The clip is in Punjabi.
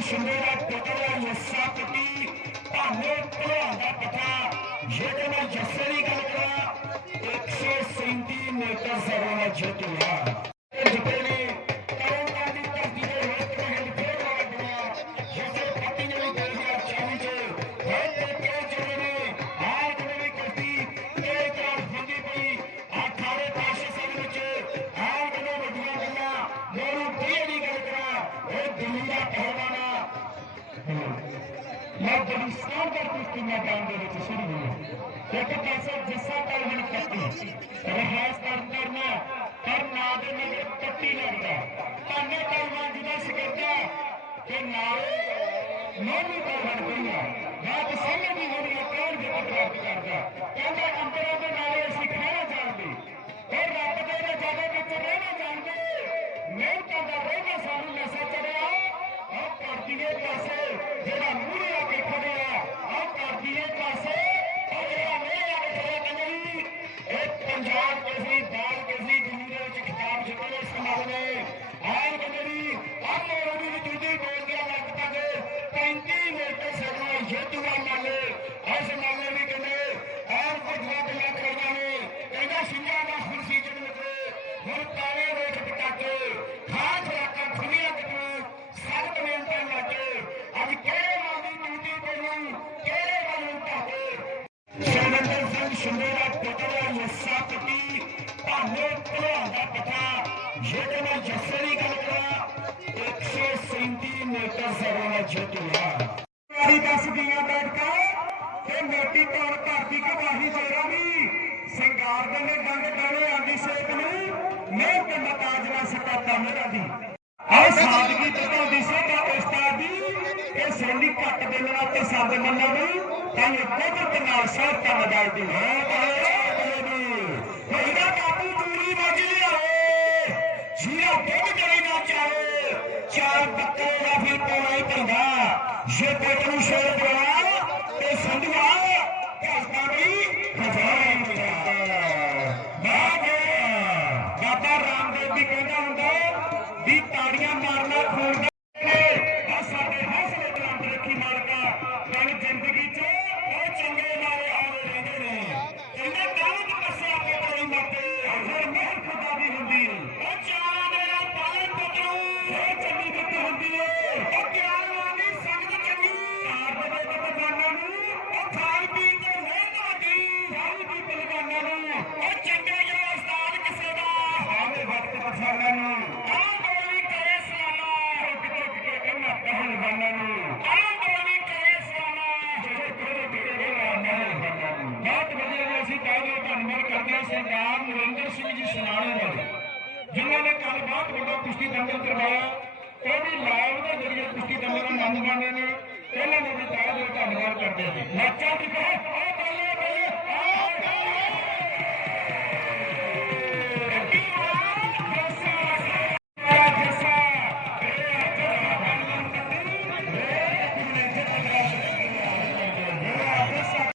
ਸਿੰਘ ਸ਼ਿੰਦੇ ਦਾ ਪੁੱਤਰ ਹੈ ਯੱਸਾ ਪੱਟੀ, ਭਾਨੇ ਭਲਵਾਨ ਦਾ ਪਤਾ ਜਿਹਦੇ ਨਾਲ ਜੱਸੇ ਦੀ ਗੱਲ ਕਰਾਂ 137 ਮੀਟਰ ਜ਼ਰੋਂ ਨਾਲ ਜਿੱਤ ਲਿਆ। ਜਿੱਤੇ ਨੇ ਤਰਨਤਾਰਨ ਦੀ ਧਰਤੀ ਦੇ ਰੋਕ ਦਾ ਕੁਸ਼ਤੀ ਮੈਦਾਨ ਦੇ ਵਿੱਚ ਸ਼ੁਰੂ ਹੋਈ ਇੱਕ ਪਾਸੇ ਜਿਸਾ ਪਹਿਲਵਾਨ ਕੱਟੀ। ਰਹਿਸ ਕਰਨਾ। ਪਰ ਨਾ ਦੇ ਨਗਰ ਕੱਟੀ ਲੱਗਦਾ। ਤਾਨੇ ਪਹਿਲਵਾਨ ਜਿਹਦਾ ਸਿਕਰਦਾ ਤੇ ਨਾਲ ਨੋਨੀ ਪਹਿਲਵਾਨ ਬਣਿਆ ਬਾਤ ਸਮਝ ਨਹੀਂ ਹੋਣੀ ਹੈ, ਕੌਣ ਜਿੱਤ ਪ੍ਰਾਪਤ ਕਰਦਾ। ਕਹਿੰਦਾ ਅੰਦਰਾਂ ਦੇ ਨਾਲੇ ਅਸੀਂ ਖਾਣਾ ਜਾਣਦੇ ਪਾਸੇ ਜਿਹੜਾ ਮੂਹਰੇ ਆ ਕੇ ਖੜਿਆ ਆਹ ਕਰਦੀਏ ਪਾਸੇ ਉਹ ਜਿਹੜਾ ਨਹੀਂ ਆ ਕੇ ਖੜਿਆ ਕਹਿੰਦੇ ਇਹ ਪੰਜਾਬ ਕੇਸਰੀ ਬਾਲ ਕੇਸਰੀ ਦਿੱਲੀ ਦੇ ਵਿੱਚ ਖਿਤਾਬ ਜਿੱਤਣੇ ਸੰਭਾਲਣੇ ਆਹ ਕਹਿੰਦੇ ਜੀ ਆਹ ਮੋੜੀ ਦੀ ਦੂਜੀ ਬੋਲ ਗਿਆ ਲਗਭਗ 35 ਮੀਟਰ ਸਗੋਂ ਜੇਤੂਆ ਮਾਲੇ ਇਸ ਮਾਲੇ ਵੀ ਕਹਿੰਦੇ ਆਹ ਵੱਡੀਆਂ ਗੱਲਾਂ ਕਰੀਆਂ ਨੇ ਕਹਿੰਦਾ ਸਿੰਘਾਂ ਦਾ ਹੁਣ ਸੀਜ਼ਨ ਵਿੱਚ ਹੁਣ ਕਾਲੇ ਵੇਖ ਪਟਾਕੇ ਖਾਸ ਰਾਕਾਂ ਖੁੱਲੀਆਂ ਕਿਤੋਂ ਸਖਤ ਮਿਹਨਤਾਂ ਲੱਗੇ ਅੱਜ ਕਿਹੜੇ ਨਾਲ ਦੀ ਡਿਊਟੀ ਤੈਨੂੰ ਕਿਹੜੇ ਵੱਲ ਨੂੰ ਢਾਕੇ ਸ਼ਰਮਿੰਦਰ ਸਿੰਘ ਸ਼ਿੰਦੇ ਦਾ ਪੁੱਤਰ ਯੱਸਾ ਪੱਟੀ ਭਾਨੇ ਭਲਵਾਨ ਦਾ ਪਤਾ ਜਿਹਦੇ ਨਾਲ ਜੱਸੇ ਦੀ ਗੱਲ ਕਰਾਂ 137 ਮੀਟਰ ਜ਼ਰੋਂ ਨਾਲ ਵਾਰੀ ਦੱਸ ਗਈਆਂ ਬੈਠ ਮੋਟੀ ਤੌਰ ਧਰਤੀ ਘਬਾਹੀ ਜੇਰਾ ਵੀ ਸਿੰਗਾਰ ਦੇ ਨੇ ਡੰਡ ਡਾਲੇ ਆਂਦੀ ਸੇਕ ਨੂੰ ਮੈਂ ਤੇ ਮਤਾਜ ਨਾ ਸਕਾ ਤਮਰਾ ਦੀ ਆਹ ਸਾਦਗੀ ਦਿਖਾਉਂਦੀ ਸੀ ਤਾਂ ਉਸਤਾਦ ਦੀ ਇਹ ਸੋਨੀ ਘੱਟ ਬੋਲਣਾ ਤੇ ਸੰਦ ਮੰਨਣ ਨੂੰ ਤਾਂ ਇਹ ਕੁਦਰਤ ਨਾਲ ਸਹਿਤਾ ਲਗਾਈ ਹੈ ਦੂਰੀ ਵੱਜ ਲਿਆਓ। ਜੀਰਾ ਦੁੱਧ ਕਰੇ ਨਾ ਚਾਹੇ ਚਾਰ ਬੱਕਰੇ ਦਾ ਫਿਰ ਪਾਉਣਾ ਹੀ ਪੈਂਦਾ। ਜੇ ਪੁੱਤ ਨੂੰ ਸ਼ੇਰ ਬਣਾ ਤੇ ਸੰਧੂਆ, ਭਗਤਾਂ ਦੀ ਹਜ਼ਾਰਾਂ ਬਾਬਾ ਬਾਬਾ ਰਾਮਦੇਵ ਵੀ ਕਹਿੰਦਾ ਹੁੰਦਾ ਵੀ ਤਾੜੀਆਂ ਮਾਰਨਾ ਖੂਨ ਦਾ ਆ ਸਾਡੇ ਹੌਸਲੇ ਬੁਲੰਦ ਰੱਖੀ ਮਾਲਕਾ ਗੱਲ ਜ਼ਿੰਦਗੀ 'ਚ ਉਹ ਚੰਗੇ ਮਾਰੇ ਆਵੇ ਰਹਿੰਦੇ ਨੇ ਕਹਿੰਦਾ ਕਾਹਨੂੰ ਤਪੱਸਿਆ ਤੇ ਕੋਈ ਮਰਦੇ ਫਿਰ ਮਿਹਰ ਖੁਦਾ ਦੀ ਹੁੰਦੀ ਏ ਉਹ ਚਾਰਾਂ ਦੇ ਨਾਲ ਪਾਲਣ ਪੁੱਤਰੂ ਇਹ ਚੰਗੀ ਦਿੱਤੀ ਹੁੰਦੀ ਏ ਉਹ ਗਿਆਨ ਦੀ ਸੰਗਤ ਚੰਗੀ ਆਪ ਦੇ ਬਦਮਾਨਾਂ ਨੂੰ ਉਹ ਖਾਣ ਪੀਣ ਦੇ ਮਿਹਨਤ ਵੱਡੀ ਸਾਰੀ ਦੀ ਬਲਵਾਨਾਂ ਨੂੰ ਉਹ ਚੰਗੇ ਜੋ ਉਸਤਾਦ ਕਿਸੇ ਦਾ ਪਛਾਣਾਂ ਨੂੰ। ਆਹ ਗੋਲੀ ਕਰੇ ਸਲਾਮਾ ਝੁਕ ਝੁਕ ਕੇ ਇਹਨਾਂ ਪਹਿਲਵਾਨਾਂ ਨੂੰ। ਆਹ ਗੋਲੀ ਕਰੇ ਸਲਾਮਾ ਜਿਹੜੇ ਕੋਲੇ ਕਿਤੇ ਇਹਨਾਂ ਪਹਿਲਵਾਨਾਂ ਨੂੰ। ਬਹੁਤ ਵਧੀਆ ਜੀ ਅਸੀਂ ਕਾਇਦੇ ਧੰਨਵਾਦ ਕਰਦੇ ਹਾਂ ਸਰਦਾਰ ਨਰਿੰਦਰ ਸਿੰਘ ਜੀ ਸੁਨਾਣੇ ਵਾਲੇ ਜਿਨ੍ਹਾਂ ਨੇ ਕੱਲ ਬਹੁਤ ਵੱਡਾ ਕੁਸ਼ਤੀ ਦੰਗਲ ਕਰਵਾਇਆ। ਉਹ ਵੀ ਲਾਈਵ ਦੇ ਜ਼ਰੀਏ ਕੁਸ਼ਤੀ ਦੰਗਲ ਦਾ ਆਨੰਦ ਮਾਣਦੇ ਨੇ ਇਹਨਾਂ ਨੂੰ ਵੀ ਕਾਇਦੇ ਧੰਨਵਾਦ ਕਰਦੇ ਹਾਂ। ਨੱਚਾਂ ਦੀ ਕਹੇ ਬੱਲੇ